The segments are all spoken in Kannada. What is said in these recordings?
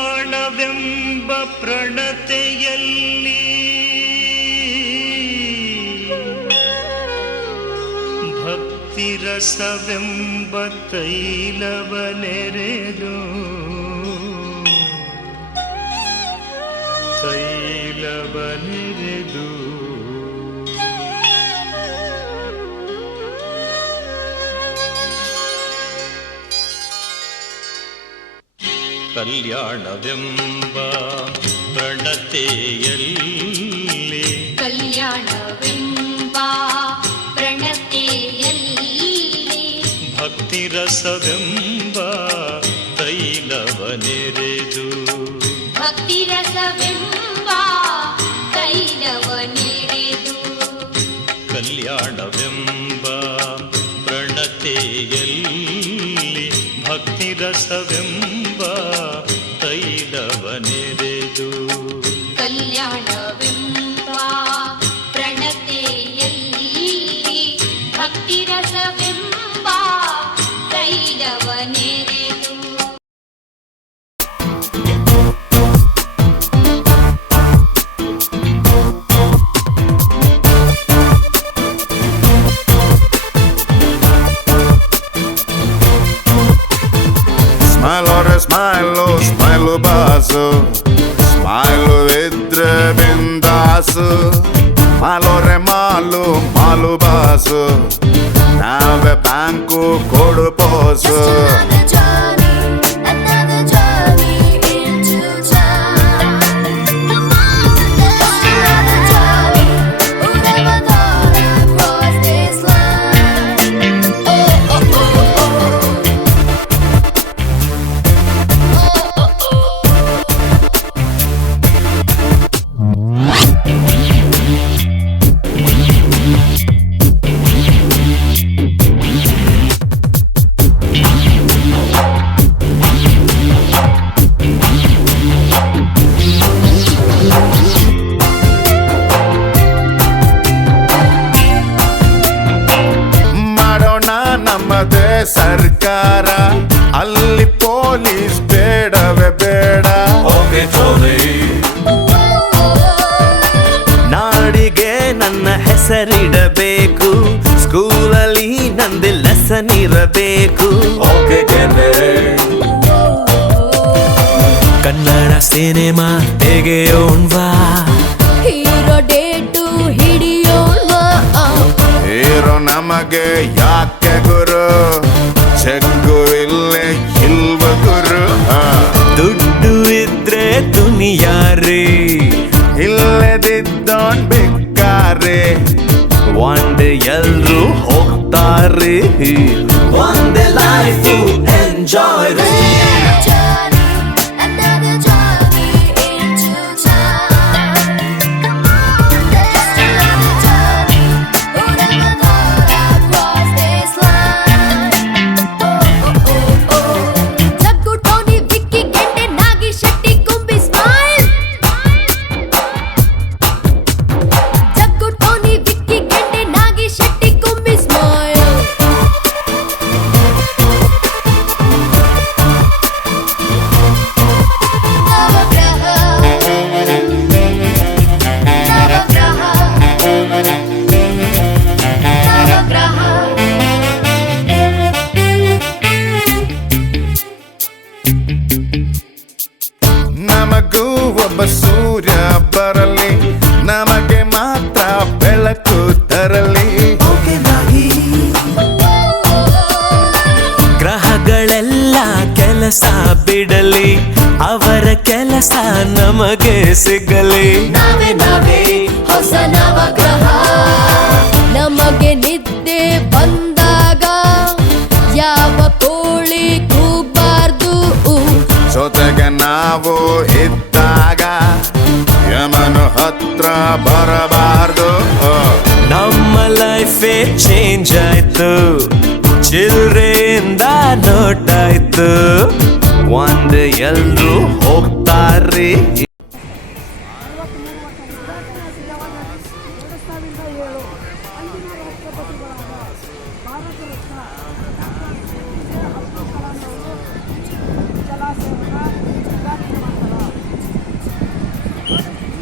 ಕಲ್ಯಾಣವೆಂಬ ಪ್ರಣತೆಯಲ್ಲಿ ಭಕ್ತಿರಸವೆಂಬ ತೈಲವನೆರೆದು ಕಲ್ಯಾಣವೆಂಬ ಪ್ರಣತೆಯಲ್ಲಿ ಭಕ್ತಿರಸವೆಂಬ ತೈಲವನೆರೆದು ಕಲ್ಯಾಣವೆಂಬ ಪ್ರಣತೆಯಲ್ಲಿ ಭಕ್ತಿರಸವೆಂಬ ತೈಲವನೆರೆದು ಕಲ್ಯಾಣವೆಂಬ ಪ್ರಣತೆಯಲ್ಲಿ ಭಕ್ತಿರಸವೆಂಬ ತೈಲವನೆರೆದು Smile, smile, basu. Smile vidre bindasu. Malore malu, malu basu. Nave banku kodu posu. Another journey into time. Come on, let's another journey. Who never thought I'd cross this line? Oh, oh, oh, oh. ನಮ್ಮದೇ ಸರ್ಕಾರ ಅಲ್ಲಿ ಪೊಲೀಸ್ ಬೇಡವೇ ಬೇಡ. ನಾಡಿಗೆ ನನ್ನ ಹೆಸರಿಡಬೇಕು, ಸ್ಕೂಲಲ್ಲಿ ನಂದು ಲೆಸನ್ ಇರಬೇಕು. ಕನ್ನಡ ಸಿನಿಮಾ ತೆಗೆಯೋಣ್ವಾ, ಹೀರೋ ಡೇಟು ಹಿಡಿಯೋಣ್ವಾ. ಹೀರೋ ನಮಗೆ ಯಾಕೆ ಗುರು, ಚೆಕ್ಕು ಇಲ್ಲೇ ಇಲ್ವ ಗುರು. ದುಡ್ಡು ಇದ್ರೆ ದುನಿಯಾರಿ, ಇಲ್ಲದಿದ್ದೋನ್ ಬೇಕಾರೆ. ಒಂದೇ ಎಲ್ರು ಹೋಗ್ತಾರೆ, ಒಂದೇ ಲೈಫ್ ಎಂಜಾಯ್ ರೇ. Another journey into time. Come on, let's another journey. Who never thought I'd cross this line? Oh, oh, oh, oh. Jaggu, Tony, Vicky, Gende, Nagi, Shetty, Kumbi, smile. Jaggu, Tony, Vicky, Gende, Nagi, Shetty, Kumbi, smile. ನಮಗೂ ಒಬ್ಬ ಸೂರ್ಯ ಬರಲಿ, ನಮಗೆ ಮಾತ್ರ ಬೆಳಕು ತರಲಿ. ಗ್ರಹಗಳೆಲ್ಲ ಕೆಲಸ ಬಿಡಲಿ, ಅವರ ಕೆಲಸ ನಮಗೆ ಸಿಗಲಿ. ನಾವೇ ನಾವೇ ಹೊಸ ನವಗ್ರಹ, ನಮಗೆ ನಿದ್ದೆ ಬಂದಾಗ ಯಾವ ಕೋಳಿ ಕೂಗಬಾರ್ದು. ಜೊತೆಗೆ ನಾವು ಇದ್ದಾಗ ಯಮನು ಹತ್ರ ಬರಬಾರ್ದು. ಲೈಫೇ ಚೇಂಜ್ ಆಯ್ತು, ಚಿಲ್ರೆಯಿಂದ ನೋಟಾಯ್ತು. ಒಂದ್ ಎಲ್ರು ಹೋಗ್ತಾರ್ರಿ. 43 ವರ್ಷ ಉದ್ಘಾಟನಾ ದಿನವನ್ನು 2007 ಅಂದಿನ ರಾಷ್ಟ್ರಪತಿಗಳಾದ ಭಾರತ ರತ್ನ ಡಾಕ್ಟರ್ ಎ.ಪಿ.ಜೆ. ಅಬ್ದುಲ್ ಕಲಾಂ ಅವರು ಈ ಜಲಾಶಯವನ್ನು ಉದ್ಘಾಟನೆ ಮಾಡ್ತಾರೆ. ಈ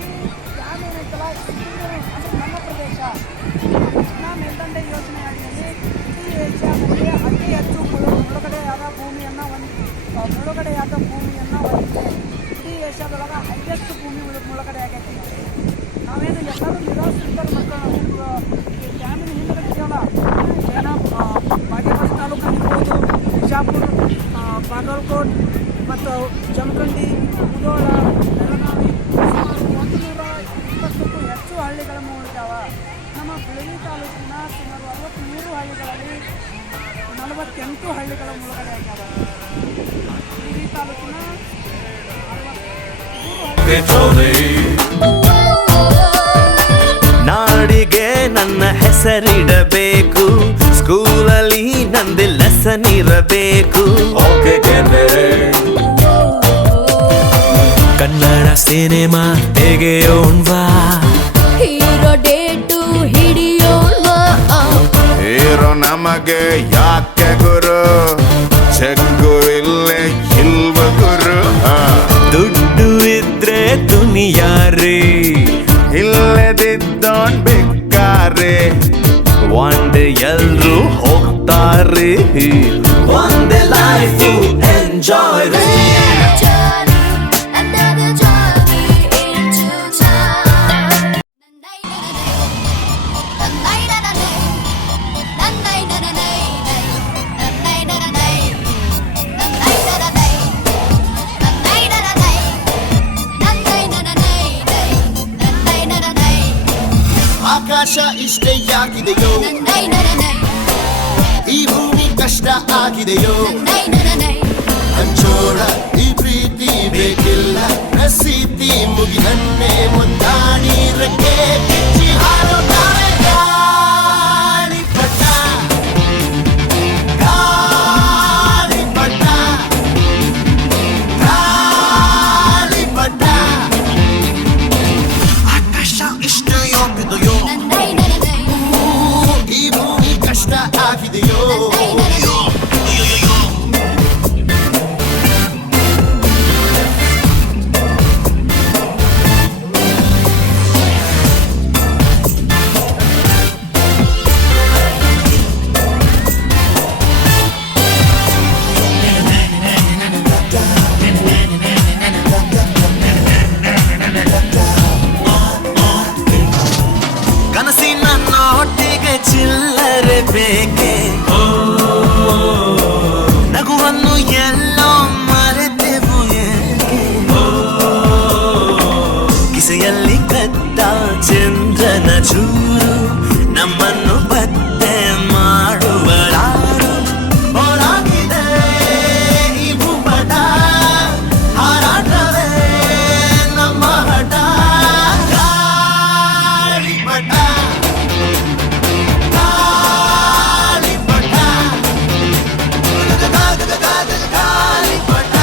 ಡ್ಯಾಮ್ ಏನೈತಲ್ಲ ಅಂದರೆ ನಮ್ಮ ಪ್ರದೇಶ ಕೃಷ್ಣಾ ಮೇಲ್ದಂಡೆ ಯೋಜನೆ ಅಡಿಯಲ್ಲಿ ಇಡೀ ಏಷ್ಯಾದಲ್ಲಿ ಅತಿ ಹೆಚ್ಚು ಮುಳುಗಡೆಯಾದ ಭೂಮಿಯನ್ನು ಹೊಂದಿದೆ. ಇಡೀ ಏಷ್ಯಾದೊಳಗೆ ಹೈಯೆಸ್ಟ್ ಭೂಮಿ ಮುಳುಗಡೆ ಆಗೈತೆ. ನಾವೇನು ಎಲ್ಲರೂ ನಿರಾಶ್ರಿತರ ಮಕ್ಕಳು ಈ ಡ್ಯಾಮಿನ ಹಿಂದ್ಗಡೆ ಇದೆಯಲ್ಲ, ಏನೋ ಬಾಗೇವಾಡಿ ತಾಲೂಕು ಆಗಿರ್ಬೋದು, ಬಿಜಾಪುರ, ಬಾಗಲಕೋಟ್ ಮತ್ತು ಜಮಖಂಡಿ, ಮುಧೋಳ, ಬೆಳಗಾವಿ ಸುಮಾರು 120ಕ್ಕೂ ಹೆಚ್ಚು ಹಳ್ಳಿಗಳು ಮುಳುಗಿದಾವ. ನಮ್ಮ ಬೆಳಗಿ ತಾಲೂಕಿನ ಸುಮಾರು 63 ಹಳ್ಳಿಗಳಲ್ಲಿ 48 ಹಳ್ಳಿಗಳು ಮುಳುಗಡೆ ಆಗ್ಯಾವ. ಬೆಳಗಿ ತಾಲೂಕಿನ 63 ನಾಡಿಗೆ ನನ್ನ ಹೆಸರಿಡಬೇಕು, ಸ್ಕೂಲಲ್ಲಿ ನಂದು ಲೆಸನ್ ಇರಬೇಕು. ಕನ್ನಡ ಸಿನಿಮಾ ತೆಗೆಯೋಣ್ವಾ, ಹೀರೋ ಡೇಟು ಹಿಡಿಯೋಣ. ಹೀರೋ ನಮಗೆ ಯಾಕೆ ಗುರು, ಚೆಕ್ಕು ಇಲ್ಲೇ ಇಲ್ವ ಗುರು. ದುಡ್ಡು ಇದ್ರೆ ದುನಿಯಾರಿ, ಇಲ್ಲದಿದ್ದೋನ್ ಬೇಕಾರೆ. ಒಂದ್ ಎಲ್ರು ಹೋಗ್ತಾರ್ರಿ. ಒಂದೇ ಲೈಫು ಎಂಜಾಯ್ ರೀ. Journey, another journey into time. ಆಕಾಶ ಇಷ್ಟೇ ಯಾಕಿದೆಯೋ, ಈ ಭೂಮಿ ಕಷ್ಟ ಆಗಿದೆಯೋ. ಹಂಚೋಳ ಈ ಪ್ರೀತಿ ಬೇಕಿಲ್ಲ, ಪ್ರಸಿದ್ಧಿ ಮುಗಿದನ್ನೇ ಮುದ್ದಾಡಿ ರೆಕ್ಕೆ ಕಿಚ್ಚಿ ಹಾರುತ್ತಾರೆ. ಗಾಳಿಪಟ, ಗಾಳಿಪಟ, ಗಾಳಿಪಟ. ಆಕಾಶ ಇಷ್ಟು ಯೋಗಿದೆಯೋ, ಈ ಭೂಮಿ ಕಷ್ಟ ಆಗಿದೆಯೋ. ಕನಸಿನ ನೋಟಿಗೆ ಚಿಲ್ಲರೆ ಬೇಕೆ, ನಗುವನ್ನು ಎಲ್ಲೋ ಮರೆತೆವು ಏಕೆ. ಕಿಸೆಯಲ್ಲಿ ಕದ್ದ ಚಂದ್ರನ ಚೂರು ನಮ್ಮನ್ನು ಪತ್ತೆ ಮಾಡುವಳಾರು. ಹೊರಗಿದೆ ಈ ಭೂಪಟ, ಹಾರಾಟವೇ ನಮ್ಮ ಹಠ. ಗಾಳಿಪಟ, ಗಾಳಿಪಟ, ಗಾಳಿಪಟ.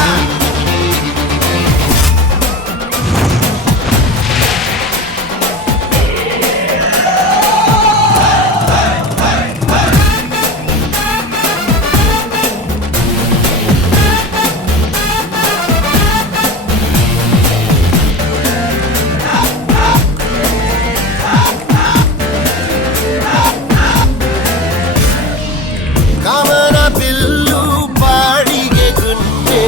ಕಾಮನ ಬಿಲ್ಲು ಬಾಡಿಗೆ ಗುಂಡೆ,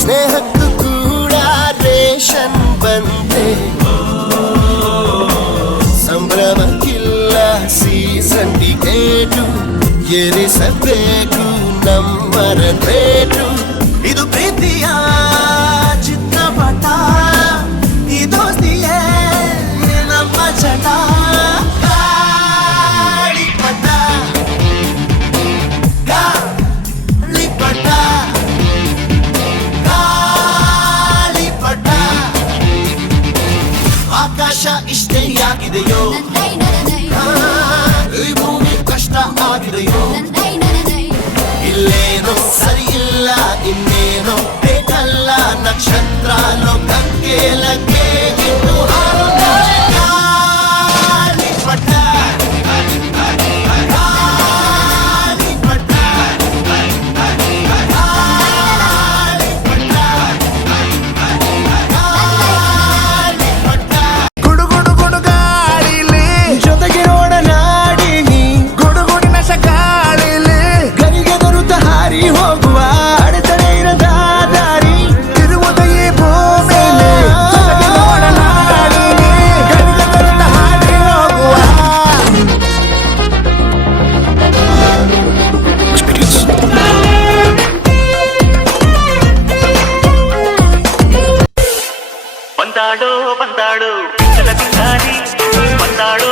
ಸ್ನೇಹಕ್ಕೂ ಕೂಡ ರೇಷನ್ ಬಂದೆ. ಸಂಭ್ರಮಕ್ಕಿಲ್ಲ ಸೀಸನ್ ಟಿಕೇಟು, ಏರಿಸಬೇಕು ನಮ್ಮರ ರೇಟು. ಇದು ಪ್ರೀತಿಯ ಚಿತ್ರಪಟ, ಈ ದೋಸ್ತಿಯೇ ನಮ್ಮ ಚಟ. ಗಾಳಿಪಟ, ಗಾಳಿಪಟ, ಗಾಳಿಪಟ. ಆಕಾಶ ಇಷ್ಟೇ ಆಗಿದೆಯೋ ನನ್ನೈ ನನ್ನೈ ಈ ಭೂಮಿ ಕಷ್ಟ ಆಗಿದೆಯೋ ನನ್ನೈ ನನ್ನೈ ಇಲ್ಲೇನೋ ಸರಿ ಇಲ್ಲ ಇನ್ನೇನೋ ಬೇಕಲ್ಲ ನಕ್ಷತ್ರ ಲೋಕಕ್ಕೆ ಲಗ್ಗೆ ಇಟ್ಟು ಹಾರು ಗಾಳಿಪಟ. ಗಾಳಿಪಟ. ಗಾಳಿಪಟ. ಗುಡುಗುಡು ಗುಡುಗಾಳಿಲಿ ಜೊತೆಗಿರೋಣ ನಾಡಿನಿ ಗುಡುಗುಡಿನ ಶಗಾಳಿಲಿ ಗರಿಗೆ ದೊರೆತ ಹಾರಿ ಹೋಗುವ ಅಡೆತಡೆ ಇರದ ದಾರಿ ತಿರುವುದ ಈ ಭೂಮಿಲಿ ಜೊತೆಗೆ ನೋಡೋಣ ನಾಡಿನಿ, ಗಡಿಗೆ ದೊರೆತ ಹಾಡಿ ಹೋಗುವ. ಬಂದಾಡೋ ಬಂದಾಡೋ ಬಿಂಕಲ ಬಿಂಗಾರಿ ಬಂದಾಡೋ